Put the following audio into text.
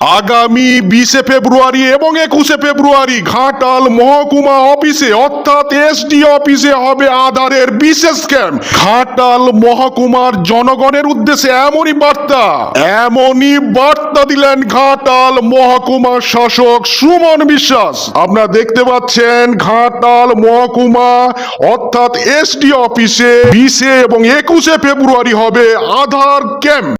আগামী বিশে ফেব্রুয়ারি এবং একুশে ফেব্রুয়ারি ঘাটাল মহকুমা অফিসে, অর্থাৎ এসডি অফিসে হবে আধারের বিশেষ ক্যাম্প। ঘাটাল মহকুমার জনগণের উদ্দেশ্যে এমনই বার্তা এমনই বার্তা দিলেন ঘাটাল মহকুমার শাসক সুমন বিশ্বাস। আপনারা দেখতে পাচ্ছেন ঘাটাল মহকুমা, অর্থাৎ এসডি অফিসে বিশে এবং একুশে ফেব্রুয়ারি হবে আধার ক্যাম্প।